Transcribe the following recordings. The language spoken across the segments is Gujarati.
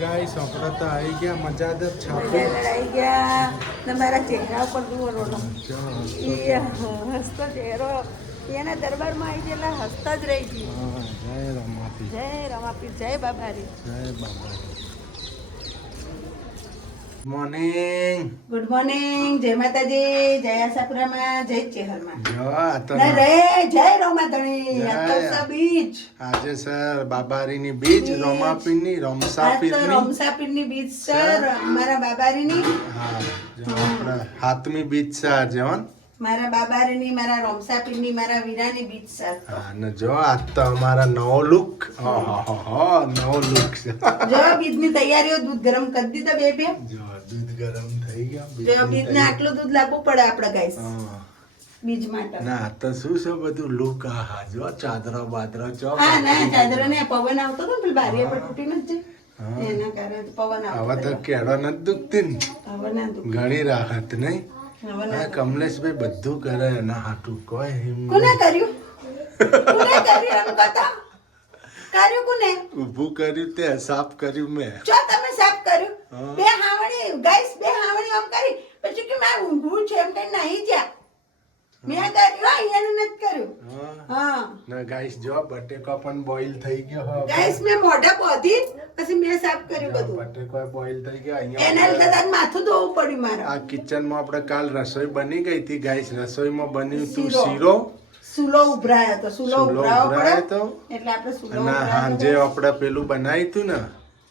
ગાઈસ આપણે તો આવી ગયા મજાદાર છાપે લડાઈ ગયા તમારા ચહેરા ઉપર જુઓ રોલો હસતો ચહેરો એના દરબારમાં આવી ગયેલા હસતા જ રહી ગઈ. જય રમાપી જય રમાપીર, જય બાબારી, જય બાબા. મોર્નિંગ. ગુડ મોર્નિંગ, જય માતાજી, જય આશાપુરામાં, જય ચેહરમાં. જો આ તો ના રે જય રોમાધણી. આ તો સ બીચ. આજે સર બાબારીની બીચ, રોમાપીરની, આ તો રમસાપીરની. રમસાપીરની બીચ સર, મારા બાબારીની. હા, જો આપણા હાથમી બીચ છે આજે હો. મારા બાબારીની, મારા રમસાપીરની, મારા વીરાની બીચ સર. હા ને જો આજ તો અમારા નવો લુક. ઓહો નવો લુક છે. જો બીજની તૈયારીઓ, દૂધ ગરમ કરી દીધો બે. જો દૂધ ગરમ થઈ ગયું. જો બીજને આટલું દૂધ લાવવું પડે આપણે ગાઈસ બીજ માટે. ના તો શું છે બધું લુક. હા જો ચાદરો બાદરો ચો. હા ના ચાદરો ને પવન આવતો હતો ને પેલી બારી પર તૂટી નથી જાય એના કારણે પવન આવતો. હવે તો કેળો નથી દુખતી ને. હવે ના દુખે. ઘણી રાહત નહીં. હવે ના દુખે. કમલેશભાઈ બધું કરે એના હાટું કોઈ હિંમત. કોને કર્યું? કોને કર્યું એમ કહેતા? કર્યું કોને? ઊભું કર્યું તે સાફ કર્યું મેં. જો તમે સાફ કર્યું. બે હાવણી ગાઈસ, બે હાવણી આમ કરી પછી કે મેં ઊંઘું છે એમ કઈ નહીં જ્યાં મેં કર્યું. એને નથી કર્યું. હા ના ગાઈસ જો બટેકો પણ બોઇલ થઈ ગયો હો. ગાઈસ મેં મોઢા પોધી પછી મેં સાફ કર્યું બધું. બટેકો બોઇલ થઈ ગયો. એના અહીંયા લીધે તાર માથું ધોવું પડ્યું મારે. આ કિચનમાં આપણે કાલ રસોઈ બની ગઈ હતી ગાઈસ. રસોઈમાં બન્યું હતું શીરો. શીરો. સુલો ઉભરાયો તો સુલો ઉભરાવો ઉભરાયો પડે તો. એટલે આપણે સુલો અને હાંજે આપણે પેલું બનાવ્યું હતું ને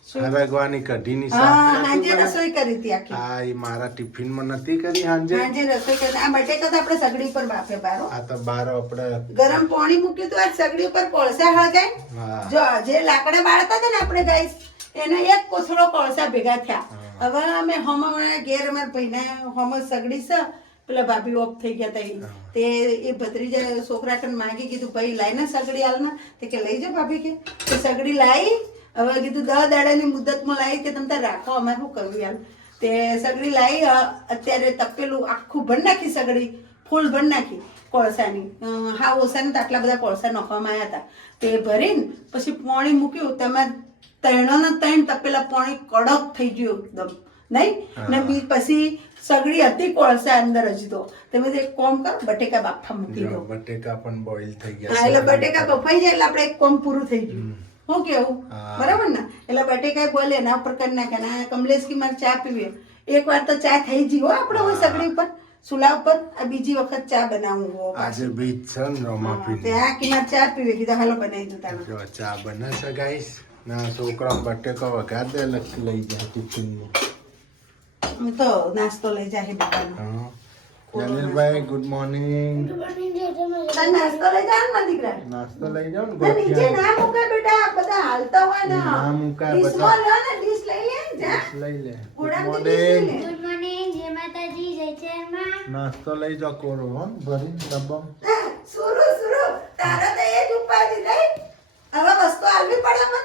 હરગવાની કઢીની હા શાક. હાંજે રસોઈ કરી હતી આખી. હા એ મારા ટિફિનમાં નથી કરી હાંજે. હાંજે રસોઈ કરી. આ બટેકા તો આપણે સગડી પર બાફે બારો. આ તો બાર આપણે ગરમ પાણી મૂક્યું તો આ સગડી ઉપર કોળસા હળગાય. હા. જો જે લાકડા બાળતા હતા ને આપણે ગાઈસ એનો એક કોથળો કોળસા ભેગા થયા. હવે અમે હમણાં ઘેર અમારા ભાઈને હમ સગડી છે પેલા ભાભી ઓફ થઈ ગયા હતા તે એ ભત્રીજા છોકરા કન માંગી કીધું ભાઈ લાઈને સગડી હાલ ને તે કે લઈ જા ભાભી કે સગડી લાવી. હવે કીધું 10 દાડાની મુદતમાં લાવી કે તમે તાર રાખો અમારે શું કરવું યાર. તે સગડી લાવી અત્યારે તપેલું આખું ભરી નાખી સગડી ફૂલ ભરી નાખી કોળસાની. હા ઓસાને તો આટલા બધા કોળસા નાખવામાં આવ્યા હતા. તે ભરીને પછી પાણી મૂક્યું. તેમાં 3 તપેલા પાણી કડક થઈ ગયું એકદમ નહીં ને પછી સગડી હતી કોળસા અંદર હજી તો તમે એક કોમ કરો બટેકા બાફા મૂકી દો. બટેકા પણ બોઇલ થઈ હા ગયા. એટલે બટેકા બફાઈ જાય એટલે આપણે એક કોમ પૂરું થઈ ગયું. શું કેવું બરાબર ને? એટલે બટેકા બોલે એના ઉપર કરી નાખે ને કમલેશ કી મારે ચા પીવી. એક વાર તો ચા થઈ ગઈ હો આપણે હોય સગડી ઉપર સુલા ઉપર. આ બીજી વખત ચા બનાવવું હો આજે બીચ છે ને રોમાપી. ત્યાં કી મારે ચા પીવી કીધું હાલો બનાવી દઉં તારે. જો ચા બને છે ગાઈસ. ના છોકરા બટેકો વઘાર દે લઈ જાય ટિફિનમાં. હું તો નાસ્તો લઈ જાય દુકાનમાં. જલીલભાઈ ગુડ મોર્નિંગ. તાર નાસ્તો લઈ જાય ને મારા દીકરા. નાસ્તો લઈ જાઓ ને ના, નીચે ગોઠિયા. ના મુકાય બેટા, બધા હાલતા હોય ને. ના મુકાય ડીશમાં બધા. લો ને, ડીશ લઈ લે, જા. લઈ લે. ગુડ ઘોડાની ડીશ લઈ મોર્નિંગ. લે. ગુડ મોર્નિંગ, જય માતાજી, જય ચેરમાં. નાસ્તો લઈ જાઓ કોરો હો ભરી ડબ્બા. સુરુ, તારા તો એ જ ઉપાધિ નહીં. હવે વસ્તુ આલવી પડે મને.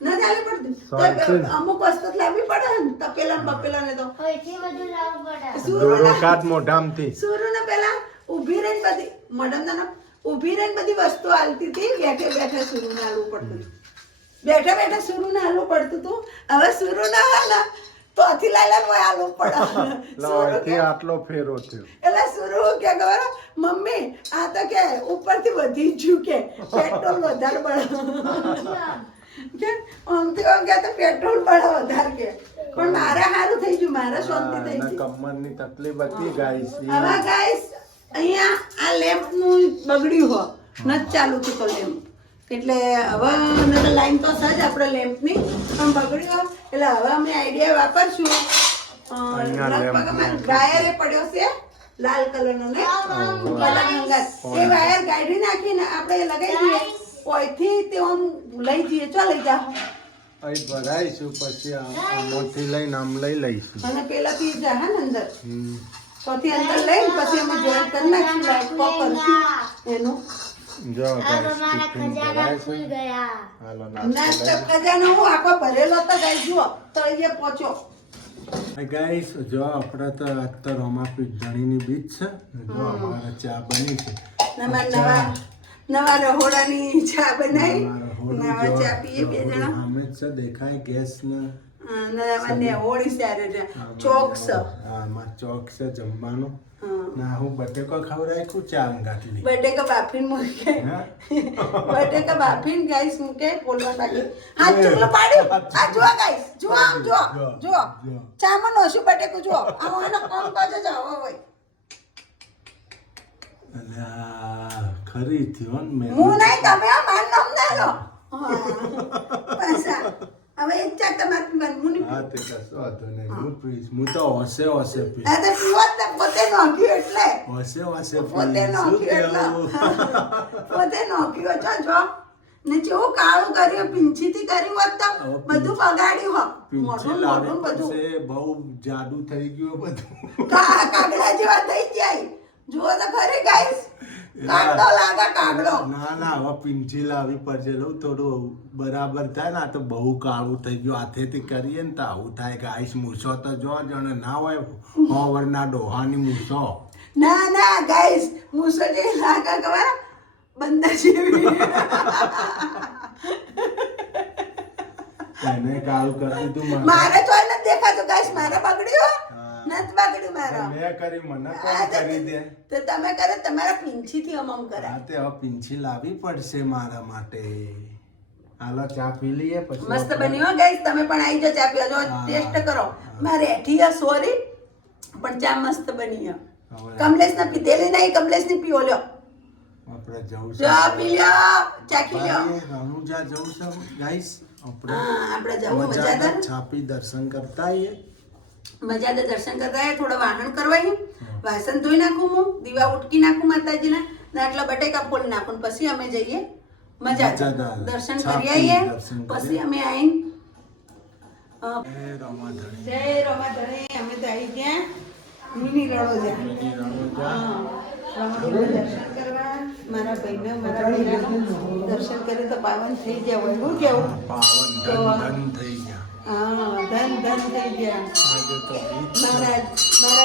ન ચાલે પડતું. સાચું. તો અમુક વસ્તુ તો લાવવી પડે ને, તપેલા ને બપેલા ને તો. અહીંથી બધું લાવવું પડે. દોરો કાઢ મોઢામથી. સુરુને પેલા ઊભી રહીને બધી મડમ ઊભી રહીને બધી વસ્તુ આલતી હતી. બેઠે બેઠે સુરુને આલવું પડતું હતું. બેઠે બેઠે સુરુને આલવું પડતું હતું. હવે સુરુ ના હોય ને તો અથી લાયલા હોય આલવું પડે. સુરુ કે આટલો ફેરો થયો. એટલે સુરુ કે ખબર મમ્મી આ તો કે ઉપરથી વધી ગયું કે પેટ્રોલ વધારે બળે કે આમથી આમ કે તો પેટ્રોલ બળે વધારે કે પણ મારે સારું થઈ ગયું. મારે શાંતિ થઈ ગઈ. કમરની તકલીફ હતી ગાઈસ. હવે ગાઈસ અહીંયા આ લેમ્પ નું બગડ્યું હો નથી ચાલુ થતો લેમ્પ. એટલે હવે નકર લાઈન તો સજ આપણે લેમ્પ ની પણ બગડ્યું એટલે હવે અમે આઈડિયા વાપરશું. લગભગ અમારે વાયર પડ્યો છે લાલ કલર નો ને એ વાયર કાઢી નાખીને આપણે લગાવી દઈએ. કોઈથી તે આમ લઈ જઈએ. ચો લઈ જાઓ અહીં ભરાઈશું પછી આમાંથી લઈને આમ લઈ લઈશું. અને પેલા પી જા હા ને અંદર ચોથી અંદર લઈને પછી અમે જોઈન્ટ કરી નાખીશું લાઈટ પોપ કરશું એનું. જો આ ગાઈસ મારા ટિફિન ખજાના ભરાય ખુલ છે. ગયા. હાલો નાસ્તો નાસ્તો ખજાનો હું આખો ભરેલો તો ગાઈ જુઓ તો એ પહોંચો. ગાઈસ જો આપણે તો આજ તો રોમાપી ધણીની બીચ છે. જો અમારે ચા બની છે. નવા નવા રહોડાની ચા બનાવી નવા ચા પીએ બે જણા અમે જ દેખાય ગેસ ને મને હોળી સારે ચોક છે આમાં ચોક છે જમવાનું ના હું બટેકો ખવડાવ્યું ચા અંગાટલી બટેકા બાફીને મૂકે બટેકા બાફીને ગાઈસ મૂકે પોલવા લાગે હાથ ચૂલો પાડ્યું આ જો ગાઈસ જો આમ જો ચામાં નોશું બટેકું જો આમ એનો કોમ કાજો જાવ હોય અલ્યા ખરી થયો ને મેં હું નહીં તમે આ માર નામ ના લો પાછા હવે એક ચા તમારે પીવાનું મુની હા તે કશો હતો નહીં હું પીશ હું તો હોશે પીશ આ તો પીવત ને પોતે નોખ્યું એટલે હોશે પોતે પીશ નોખ્યું એટલે પોતે નોખ્યું જો ને જેવું કાળું કર્યું પિંચીથી કર્યું હોત તો બધું બગાડ્યું હોત મોઢું મોઢું બધું બહુ જાદુ થઈ ગયું બધું કાગડા જેવા થઈ જાય જુઓ તો ખરી ગાઈસ કાગડો લાગે કાગડો ના હવે પિંચી લાવવી પડશે થોડું બરાબર થાય ને આ તો બહુ કાળું થઈ ગયું હાથેથી કરીએ ને તો આવું થાય ગાઈસ મૂછો તો જો જણે ના હોય હોવરના ડોહાની મૂછો ના ગાઈસ મૂછો જે લાગે ખબર બંદા જેવી એને કાળું કરી દીધું મારે તો નથી દેખાતું ગાઈસ મારે બગડ્યું નથી બગડ્યું મારો મેં કરી મને કોણ કરી દે તો તમે કરે તમારા પિંચીથી અમમ કરા હા તે હવે પિંચી લાવવી પડશે મારા માટે હાલો ચા પી લઈએ પછી મસ્ત બની હો ગાઈસ તમે પણ આવી જાઓ ચા પીવા જો ટેસ્ટ કરો મારે એઠી સોરી પણ ચા મસ્ત બની હો કમલેશ ને પીધેલી નહીં કમલેશ ની પીઓ લ્યો આપણે જવું છે ચા પી લ્યો ચાખી લ્યો રણુજા જવું છે ગાઈસ આપણે જવું મજાદાર છાપી દર્શન કરતા આવીએ મજાદાર દર્શન કરતા આવીએ થોડો વાહન કરવાય વાસણ ધોઈ નાખું હું દીવા ઉટકી નાખું માતાજીના ને આટલા બટેકા ફોલ નાખું પછી અમે જઈએ મજાદાર દર્શન કરી આવીએ પછી અમે આવીને જય રમાધણી અમે તો આવી ગયા મિની રણોજા દર્શન કરવા મારા ભાઈને મારા ભાઈના દર્શન કરે તો પાવન થઈ ગયા હોય હું કેવું પાવન ધન થઈ ગયા હા ધન થઈ ગયા આજે તો મારા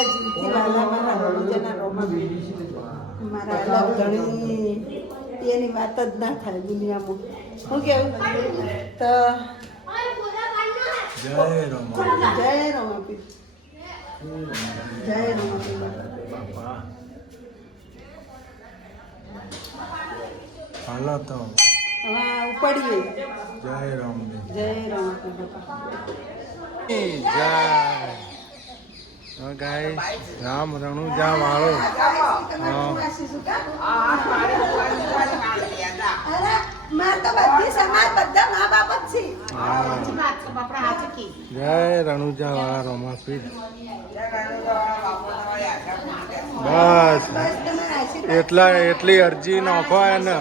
જીવથી વાલા મારા રણોજાના રોમાં મારા અલગ ઘણી એની વાત જ ના થાય દુનિયામાં શું કેવું તો જય રમા જય રમાપી જય રમાપી બાપા હાલો તો હા ઉપડીએ જય રામદેવ જય રમાપી બાપા જય ગાઈસ રામ રણુજા વાળો જય રણુજા વાળા રમાપીર બસ એટલી અરજી નાખો એને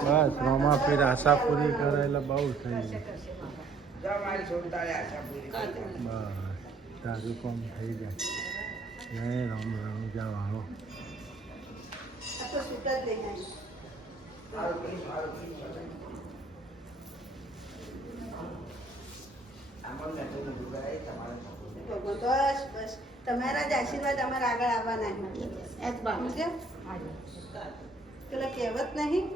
બસ રમાપીર આશા પૂરી કરે એટલે બહુ થઈ ગઈ બસ તારું કામ થઈ જાય જય રામ રણુજા વાળો બસ બસ તમારા જ આશીર્વાદ અમારા આગળ આવવાના પેલા કહેવત નહીં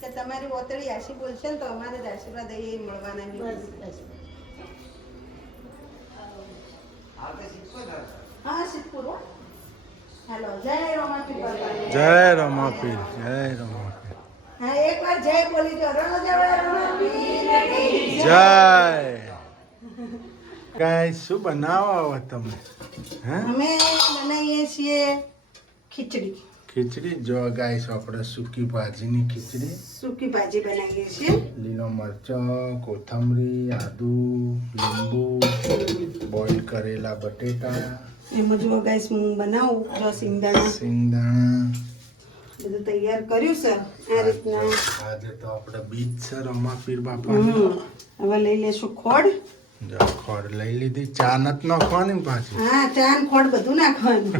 કે તમારી ઓતળી આશી બોલશે ને તો અમારે જ આશીર્વાદ એ મળવાના હા સિદ્ધપુર હાલો જય રમાપીર જય રમાપીર જય રમાપીર હા એકવાર જય બોલી દો રણોજા રમાપીર જય ગાઈસ શું બનાવો હવે તમે હે અમે બનાવીએ છીએ ખીચડી જો ગાઈસ આપણે સૂકી ભાજીની ખીચડી સૂકી ભાજી બનાવીએ છીએ લીલો મરચો કોથમરી આદુ લીંબુ બોઇલ કરેલા બટેટા એમાં જો ગાઈસ હું બનાવું જો સિંગદાણા બધું તૈયાર કર્યું છે આ રીતના આજે તો આપણે બીજ છે રમાપીર બાપા હવે લઈ લેશું ખોડ જો ખોડ લઈ લીધી ચા નત નાખવાની પાછી હા ચા ને ખોડ બધું નાખવાનું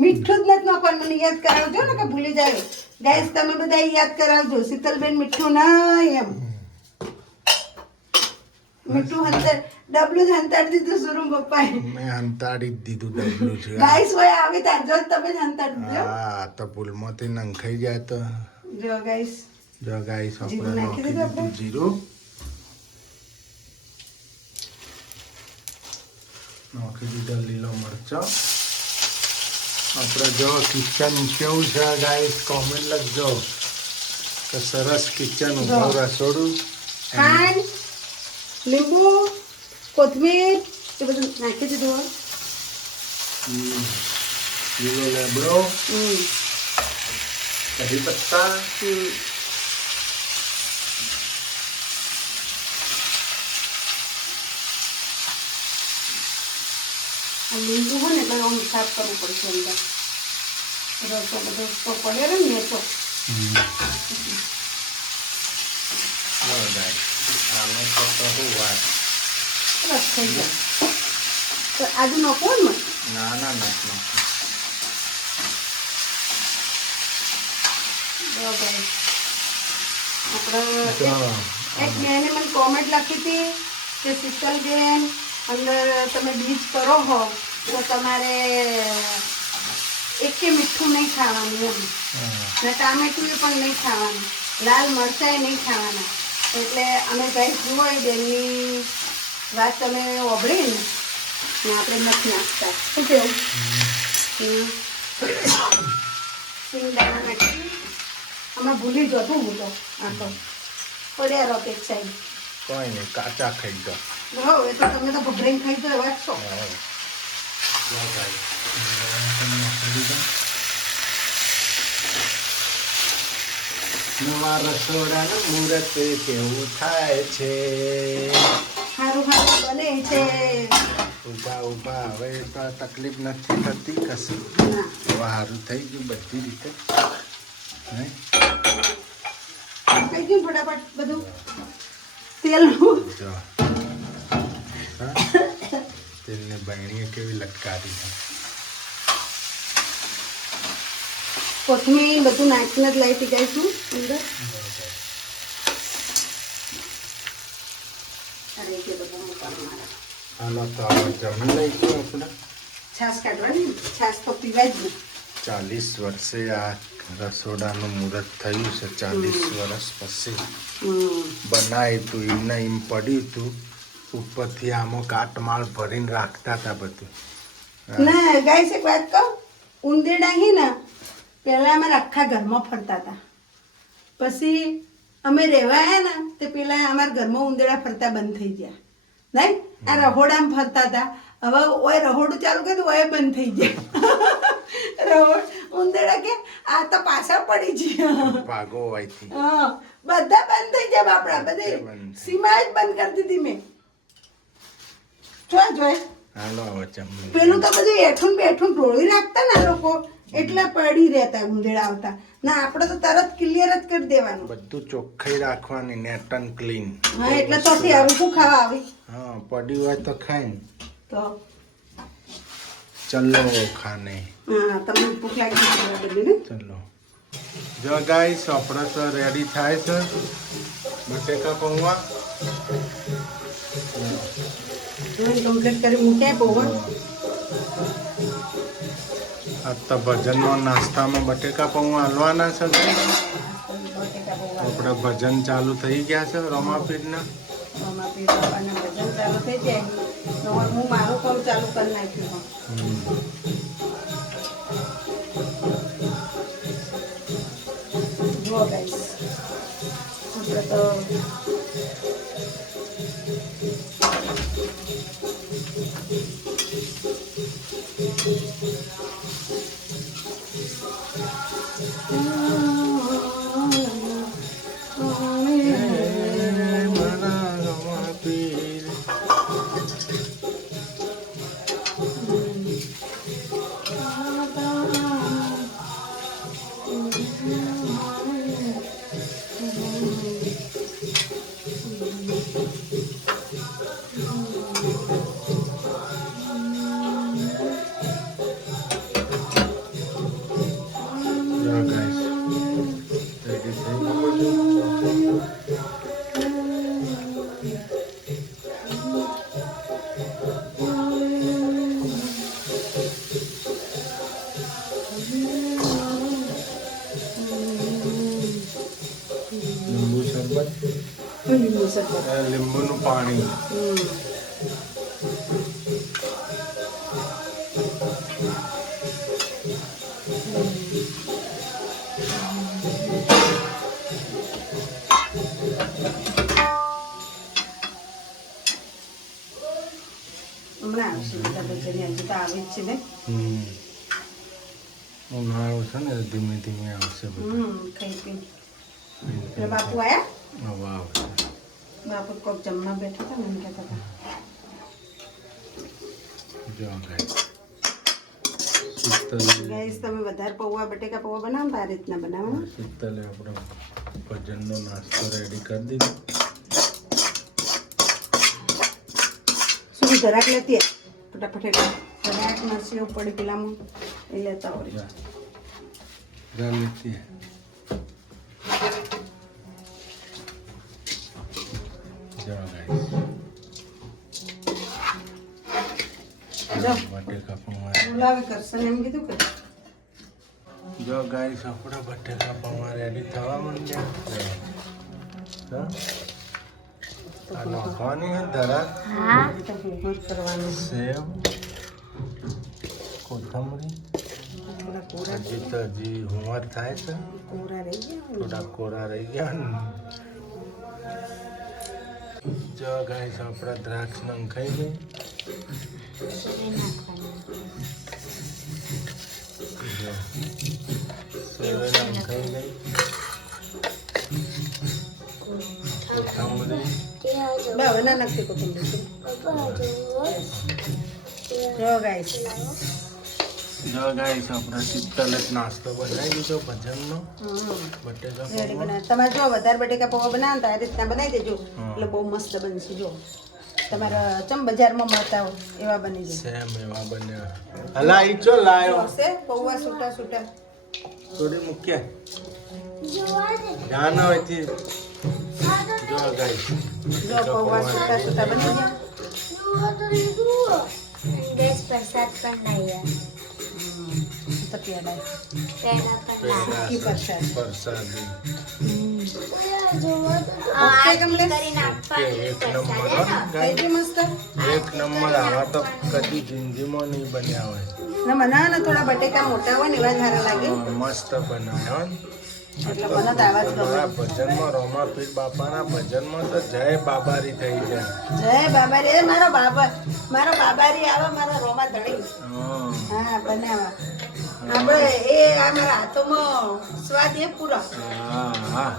મીઠું જ નથી નાખવાનું. મને યાદ કરાવજો ને કે ભૂલી જાય. ગાઈસ તમે બધા યાદ કરાવજો શીતલબેન મીઠું નહીં એમ. મીઠું હંતાડ ડબલું જ હંતાડી દીધું સુરમ પપ્પાએ. મેં હંતાડી જ દીધું ડબલું છે. ગાઈસ હોય આવી તારજો તમે જ હંતાડી દીધો. હા તો ભૂલમાંથી નંખાઈ જાય તો જો ગાઈસ જો ગાઈસ જીરું આપણે નાખી નાખી દીધું દીધું જીરું. નાખી દીધો લીલો મરચો. આપણે જો કિચન કેવું છે ગાઈસ કોમેન્ટ લખજો કે સરસ કિચન ઉભું રસોડું. ખાંડ લીંબુ કોથમીર એ બધું નાખી દીધું હોય. લીલો લેબડો કઢી પત્તા આ લીંબુ હોય ને એટલે આમ સાફ કરવું પડશે અંદર. રસો બધો તો પડે ને તો સરસ થઈ જાય. તો આજુ નાખો ને મને. ના ના ના બરાબર. આપણે એક બેને મને કોમેન્ટ લખી હતી કે શીતલબેન અંદર તમે બીજ કરો હો તો તમારે એકે મીઠું નહીં ખાવાનું એમ ને ટામેટું પણ નહીં ખાવાનું, લાલ મરચાં નહીં ખાવાના. એટલે અમે ગાઈસ જુઓ એ બેનની વાત તમે ઓભળી ને આપણે નથી નાખતા. શું કેવું? સિંગદાણા નાખી અમે ભૂલી જતું હું તો આ તો પડ્યા રહો એક સાઈડ. કોઈ નહીં કાચા ખાઈ દો. હો એ તો તમે તો ભભરાઈને ખાઈ દો એવા જ છો. નવા રસોડાનું મુહૂર્ત કેવું થાય છે. સારું સારું બને છે. ઊભા ઊભા હવે તો તકલીફ નથી થતી કશું. ના હવે સારું થઈ ગયું બધી રીતે. હે ખાઈ ગયું ફટાફટ બધું તેલનું. જો તેલને બરણીએ કેવી લટકારી છે. કોથમીર બધું નાખીને જ લાવી ગઈશું અંદર. અરે કે બધું મૂકવાનું મારે. હાલો તો હવે જમી લઈશું આપણે. છાશ કાઢવાની. છાશ તો પીવાય જ નહીં. 40 વર્ષે આ રસોડાનું મુહૂર્ત થયું છે. 40 વર્ષ પછી બનાવ્યું તું એમને એમ પડ્યું તું. ઉપરથી આમાં કાટમાળ ભરીને રાખતા હતા બધું. ના ગાઈસ એક વાત કહું, ઉંદેડા હી ને પહેલા અમે આખા ઘરમાં ફરતા હતા. પછી અમે રહેવા આવ્યા ને તે પેલા અમારા ઘરમાં ઉંદેડા ફરતા બંધ થઈ ગયા. નહીં આ રહોડામાં ફરતા હતા. હવે ઓય રહોડું ચાલુ કર્યું ઓય બંધ થઈ ગયા. રહોડ ઉંદેડા કે આ તો પાછા પડી ગયા. ભાગો હોયથી હા બધા બંધ થઈ ગયા બાપડા. બધે સીમા જ બંધ કરી દીધી મેં. જોય હાલો હવે જમી પેલું તો બધું એઠું ને બેઠું ઢોળી નાખતા ને આ લોકો એટલે પડી રહેતા ઉંદેડા આવતા. ના આપણે તો તરત ક્લિયર જ કરી દેવાનું. બધું ચોખ્ખાઈ રાખવાની નેટ એન્ડ ક્લીન. હા એટલે તો આવું શું ખાવા આવી હા પડ્યું હોય તો ખાઈ તો ચલો ખાને. હા તમને ભૂખ લાગી છે બધી ને. ચલો જો ગાઈસ આપણે તો રેડી થાય છે બટેકા પૌવા. કમ્પ્લીટ કરી મૂક્યા પૌવા. આ તો ભજનમાં નાસ્તામાં બટેકા પૌવા હલવાના છે. આપણે ભજન ચાલુ થઈ ગયા છે રમાપીરના. ભજન ચાલુ થઈ જાય તો હું મારું કામ ચાલુ કરી નાખ્યું. જુઓ ગાઈસ આપણે તો લીંબુનું પાણી હમણાં આવશે બધા બચ્ચાની હજી તો આવે જ છે ને ઉનાળો છે ને ધીમે ધીમે આવશે બધું ખાઈ પી એટલે બાપુ આયા હવે આવશે બાપુ કોક જમવા બેઠા હતા ને એમ કહેતા હતા જો ગાઈસ ગાઈસ તમે વધારે પૌવા બટેકા પૌવા બનાવતા આ રીતના બનાવવાના શીતલે આપણો ભજનનો નાસ્તો રેડી કરી દીધો શું જરાક લેતી ફટાફટ જરાક નસીઓ પડી પેલામાં એ લેતા હોય જા લેતી જો ગાઈસ જો બટેકા પૌવા બોલાવી કરશે ને એમ કીધું કે જો ગાઈસ આપણા બટેકા પૌવા રેડી થવા માંડ્યા હા આ નાખવાની હે દરાક કરવાનું સેવ કોથમરી થોડા કોરા હજી તો હજી હુંવાર થાય છે કોરા રહી ગયા થોડા કોરા રહી ગયા ને જો ગાઈસ આપણા દ્રાક્ષ નંખાઈ ગઈ જો સેવે નંખાઈ ગઈ કોથમરી હવે ના નાખતી કોથમીર જો ગાઈસ જો ગાઈસ આપણા શીતલે જ નાસ્તો બનાવી દીધો ભજનનો બટેકા રેડી પૌવા બના તમારે જો વધારે બટેકા પૌવા બનાવતા આ રીતના બનાવી દેજો એટલે બહુ મસ્ત બનશે જો તમારે ચમ બજારમાં મળતા હોય એવા બની જાય સેમ એવા બન્યા હલા ઈ ચો લાયો હશે પૌવા છૂટા છૂટા થોડી મૂક્યા જોવા દે ધ્યાન હોયથી જો ગાઈસ જો પૌવા છૂટા છૂટા બની ગયા જુઓ તો જુઓ ગેસ પ્રસાદ પણ લાવ્યા તો પેલા પેલા પણ કી પ્રસાદ પ્રસાદી જુઓ ઓકે કમલેશ કરીને આપવાની એક નંબર પ્રસાદ હો, થઈ ગાઈસ. ગયું મસ્ત એક નંબર આવા તો કદી જિંદગીમાં નહીં બન્યા હોય ના બનાવો ને થોડા બટેકા મોટા હોય ને એવા જ સારા લાગે મસ્ત બનાવ્યો હો. એટલે મને તો આવા જ ગમે આ ભજનમાં રોમાપીર બાપાના ભજનમાં તો જય બાબારી થઈ જાય જય બાબારી એ મારો બાબારી આવે મારા રોમા ધણી હા. હા બનાવા આપણે એ આ મારા હાથોમાં સ્વાદ એ પૂરો હા હા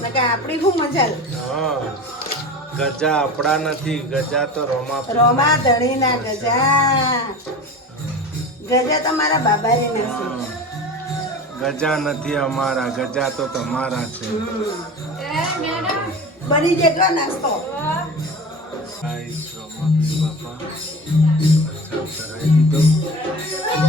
નકર આપણી શું મજા લે હા. ગજા આપણા નથી ગજા તો રોમાપીર રોમા ધણીના ગજા ગજા તો મારા બાબારી નથી ગજા નથી અમારા ગજા તો તમારા છે બની જેટલો નાસ્તો ગાઈસ, રોમાપીર બાપા પ્રસાદ કરાવી દીધો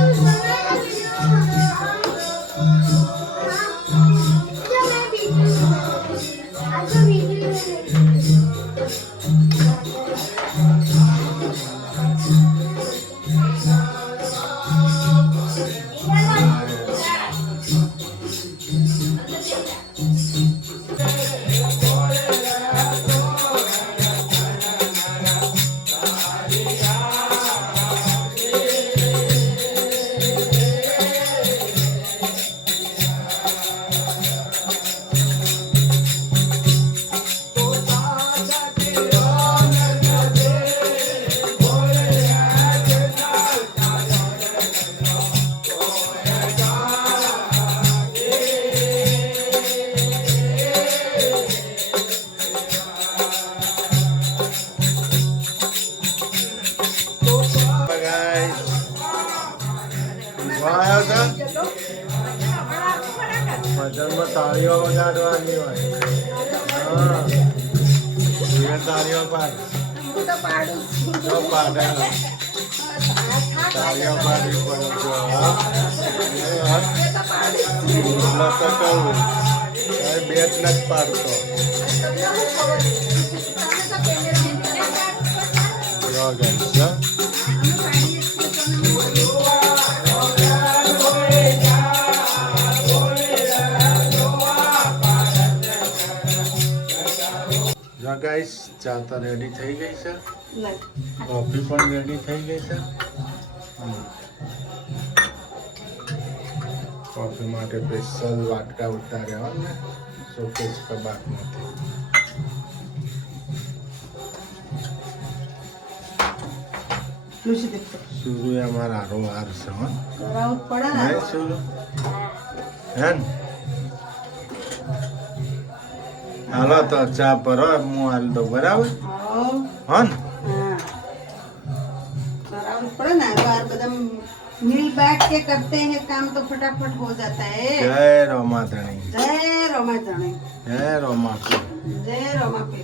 ગાઈસ, આવ્યો તો ભજનમાં તાળીઓ વગાડવાની હોય હા એ તાળીઓ પાડ જો પાડે તાળીઓ પાડવી પડે જો હા એટલે તો કહું બે જ નથી પાડતો જો ગાઈસ જો ગાઈસ ચા તો રેડી થઈ ગઈ છે, લઈ. કોફી પણ રેડી થઈ ગઈ છે. કોફી માટે સ્પેશિયલ વાટકા ઉતાર્યા ને શોકેસ કબાટમાંથી. લૂસી દે તો. સુરુ અમારા હારો વાર છે હો. કરાવું જ પડે ને. હે સુરુ હે ને? હાલો તો ચા પર હું હાલ દઉં બરાબર હાઉ. હો ને? हाँ करावना पड़े ना बार बदम मिल बैठ के करते हैं काम तो फटाफट हो जाता है. જય રોમા ધણી, जय रोमा जाने જય રોમા. जय रोमा पे